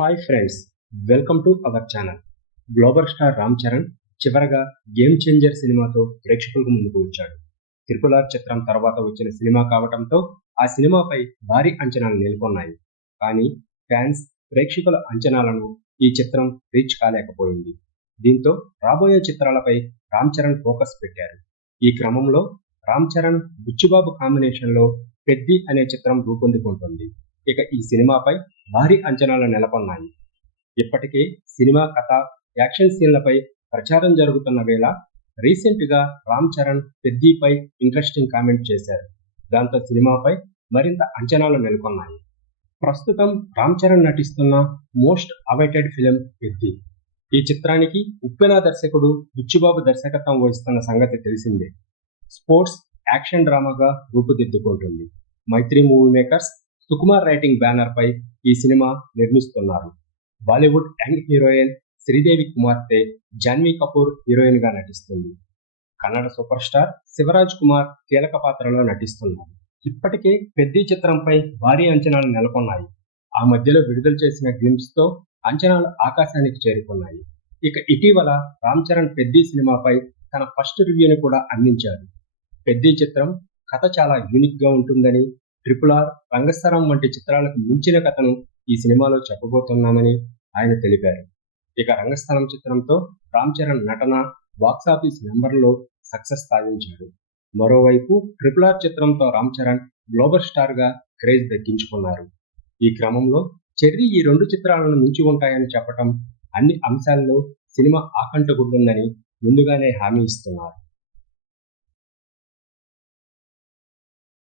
Hi friends, welcome to our channel. Global star Ram Charan చివరగా game changer సినిమాతో ప్రేక్షకులకు ముందుకు వచ్చాడు. త్రిపుల్ ఆర్ చిత్రం తర్వాత వచ్చిన సినిమా కావటంతో ఆ సినిమాపై భారీ అంచనాలు నెలకొన్నాయి. కానీ ఫ్యాన్స్, ప్రేక్షకుల అంచనాలను ఈ చిత్రం రీచ్ కాలేకపోయింది. దీంతో రాబోయే చిత్రాలపై రామ్ చరణ్ ఫోకస్ పెట్టారు. ఈ క్రమంలో రామ్ చరణ్, బుచ్చిబాబు కాంబినేషన్లో పెద్ది అనే చిత్రం రూపొందుకుంటుంది. ఇక ఈ సినిమాపై భారీ అంచనాలు నెలకొన్నాయి. ఇప్పటికే సినిమా కథ, యాక్షన్ సీన్లపై ప్రచారం జరుగుతున్న వేళ రీసెంట్ గా రామ్ చరణ్ పెద్దిపై ఇంట్రెస్టింగ్ కామెంట్ చేశారు. దాంతో సినిమాపై మరింత అంచనాలు నెలకొన్నాయి. ప్రస్తుతం రామ్ చరణ్ నటిస్తున్న మోస్ట్ అవైటెడ్ ఫిలిం పెద్ది. ఈ చిత్రానికి ఉప్పెన దర్శకుడు బుచ్చిబాబు దర్శకత్వం వహిస్తున్న సంగతి తెలిసిందే. స్పోర్ట్స్, యాక్షన్ డ్రామాగా రూపుదిద్దుకుంటుంది. Mythri movie makers, Sukumar writing banner పై ఈ సినిమా నిర్మిస్తున్నారు. బాలీవుడ్ యంగ్ హీరోయిన్ శ్రీదేవి కుమార్తె జాన్వీ కపూర్ హీరోయిన్ గా నటిస్తుంది. కన్నడ సూపర్ స్టార్ శివరాజ్ కుమార్ కీలక పాత్రలో నటిస్తున్నారు. ఇప్పటికే పెద్ది చిత్రంపై భారీ అంచనాలు నెలకొన్నాయి. ఆ మధ్యలో విడుదల చేసిన గ్లింప్స్ తో అంచనాలు ఆకాశానికి చేరుకున్నాయి. ఇక ఇటీవల రామ్ చరణ్ పెద్ది సినిమాపై తన ఫస్ట్ రివ్యూని కూడా అందించారు. పెద్ది చిత్రం కథ చాలా యూనిక్ గా ఉంటుందని, త్రిపుల్ ఆర్, రంగస్థలం వంటి చిత్రాలకు మించిన కథను ఈ సినిమాలో చెప్పబోతున్నామని ఆయన తెలిపారు. ఇక రంగస్థలం చిత్రంతో రామ్ చరణ్ నటన బాక్సాఫీస్ నెంబర్లో సక్సెస్ సాధించాడు. మరోవైపు త్రిపుల్ ఆర్ చిత్రంతో రామ్ చరణ్ గ్లోబల్ స్టార్ గా క్రేజ్ దక్కించుకున్నారు. ఈ క్రమంలో చెర్రీ ఈ రెండు చిత్రాలను మించి ఉంటాయని చెప్పటం, అన్ని అంశాల్లో సినిమా ఆకట్టుకుంటుందని ముందుగానే హామీ ఇస్తున్నారు.